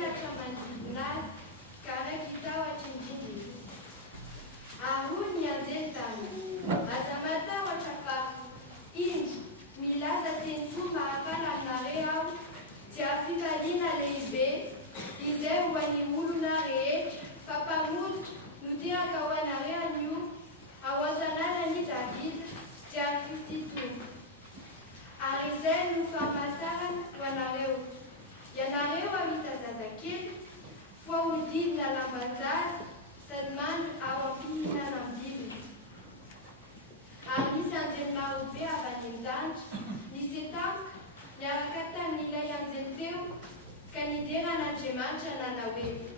selatra manodidina azy ka raiky tahotra indrindra. Ahoy ny anjely-tany, aza matahotra fa indro milaza teny fomba hafana aminareo aho dia fitaliana lehibe izay ho an'ny olona rehetra fa mpamodoka no teraka ho anareo anio ao an-tanànan'i Davida dia Kristy tompo. Ary izay no famantarana ho anareo. Ianareo ahita zazakely voahodidina lamban-jaza sady mandry ao am-pihinana amin'ny Biblia. Ary nisy anjely marobe avy any an-danitra nisy tampoka niaraka tamin'ilay anjely teo ka nideran'Andriamanitra nanao hoe